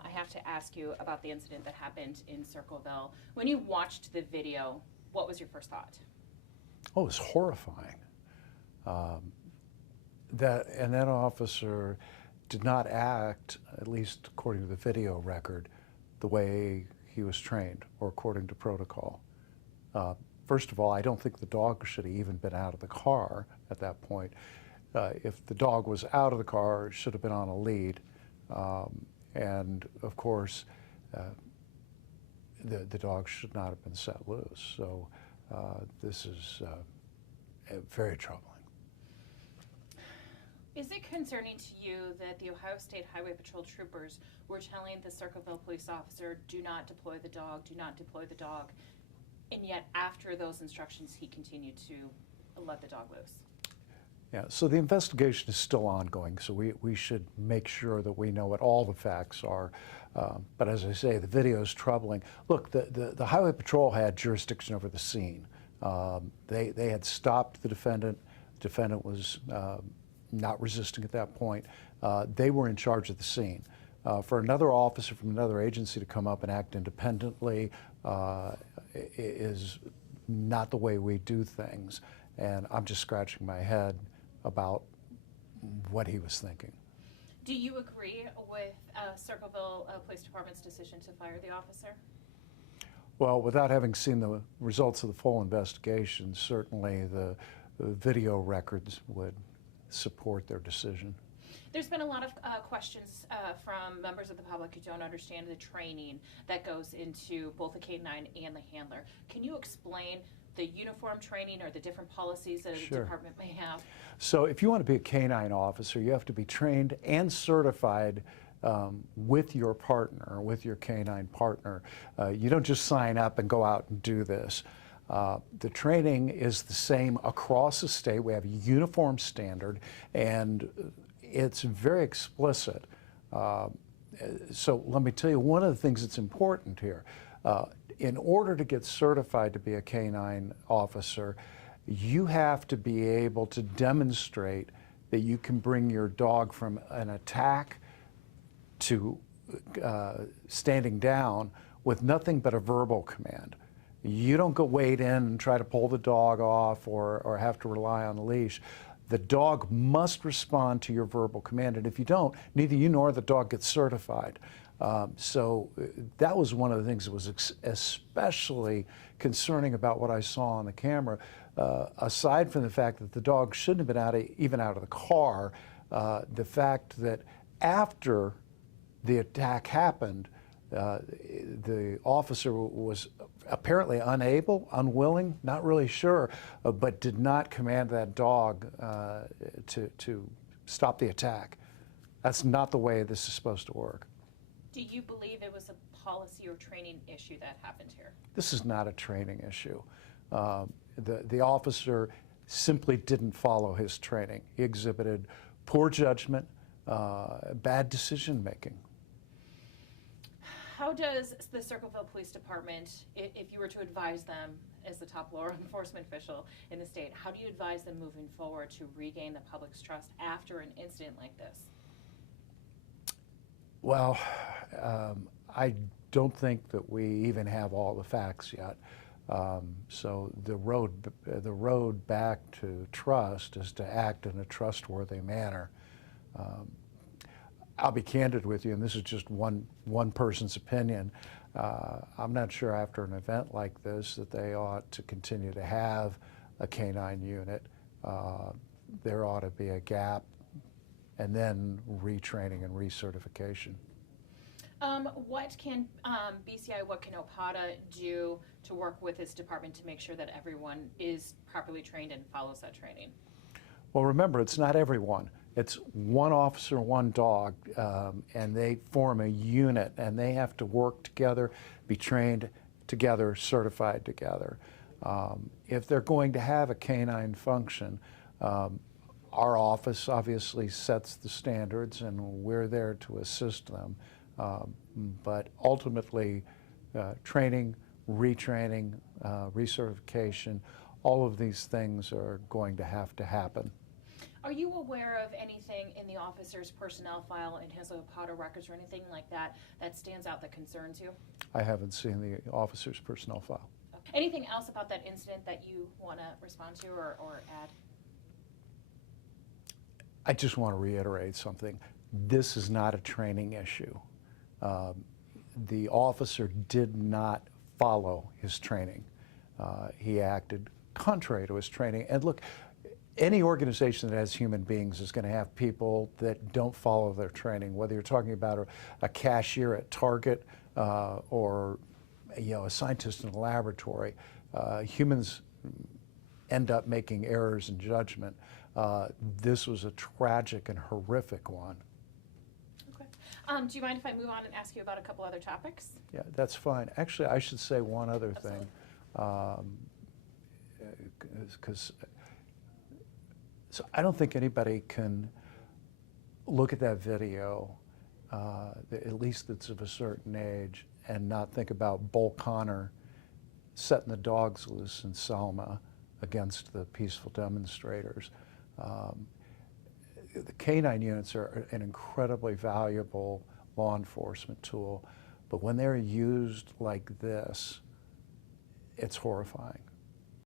I have to ask you about the incident that happened in Circleville. When you watched the video, what was your first thought? Oh, it was horrifying. That officer did not act, at least according to the video record, the way he was trained or according to protocol. First of all, I don't think the dog should have even been out of the car at that point. If the dog was out of the car, it should have been on a lead. And of course, the dog should not have been set loose. So this is very troubling. Is it concerning to you that the Ohio State Highway Patrol troopers were telling the Circleville police officer, do not deploy the dog, do not deploy the dog, and yet after those instructions he continued to let the dog loose? Yeah, so the investigation is still ongoing, so we should make sure that we know what all the facts are. But as I say, the video is troubling. Look, the Highway Patrol had jurisdiction over the scene. They had stopped the defendant. The defendant was not resisting at that point. They were in charge of the scene. For another officer from another agency to come up and act independently is not the way we do things. And I'm just scratching my head about what he was thinking. Do you agree with Circleville Police Department's decision to fire the officer? Well, without having seen the results of the full investigation, certainly the video records would support their decision. There's been a lot of questions from members of the public who don't understand the training that goes into both the K-9 and the handler. Can you explain the uniform training or the different policies that Sure. the department may have? So if you want to be a K-9 officer, you have to be trained and certified with your partner, with your K-9 partner. You don't just sign up and go out and do this. The training is the same across the state. We have a uniform standard, and it's very explicit. So let me tell you, one of the things that's important here, in order to get certified to be a K-9 officer, you have to be able to demonstrate that you can bring your dog from an attack to standing down with nothing but a verbal command. You don't go wade in and try to pull the dog off or have to rely on the leash. The dog must respond to your verbal command, and if you don't, neither you nor the dog gets certified. So that was one of the things that was especially concerning about what I saw on the camera. Aside from the fact that the dog shouldn't have been even out of the car, the fact that after the attack happened, the officer was apparently unwilling, not really sure, but did not command that dog to stop the attack. That's not the way this is supposed to work. Do you believe it was a policy or training issue that happened here? This is not a training issue. The officer simply didn't follow his training. He exhibited poor judgment, bad decision making. How does the Circleville Police Department, if you were to advise them as the top law enforcement official in the state, how do you advise them moving forward to regain the public's trust after an incident like this? Well, I don't think that we even have all the facts yet. So the road back to trust is to act in a trustworthy manner. I'll be candid with you, and this is just one person's opinion. I'm not sure after an event like this that they ought to continue to have a K-9 unit. There ought to be a gap, and then retraining and recertification. What can BCI, what can OPATA do to work with this department to make sure that everyone is properly trained and follows that training? Well, remember, it's not everyone. It's one officer, one dog, and they form a unit, and they have to work together, be trained together, certified together. If they're going to have a K-9 function, our office obviously sets the standards, and we're there to assist them. But ultimately, training, retraining, recertification, all of these things are going to have to happen. Are you aware of anything in the officer's personnel file, in his OPATA records or anything like that, that stands out that concerns you? I haven't seen the officer's personnel file. Anything else about that incident that you want to respond to or add? I just want to reiterate something. This is not a training issue. The officer did not follow his training. He acted contrary to his training. And look, any organization that has human beings is going to have people that don't follow their training, whether you're talking about a cashier at Target or a scientist in a laboratory. Humans end up making errors in judgment. This was a tragic and horrific one. Okay. Do you mind if I move on and ask you about a couple other topics? Yeah, that's fine. Actually, I should say one other thing. Because so I don't think anybody can look at that video, at least that's of a certain age, and not think about Bull Connor setting the dogs loose in Selma against the peaceful demonstrators. The canine units are an incredibly valuable law enforcement tool, but when they're used like this, it's horrifying.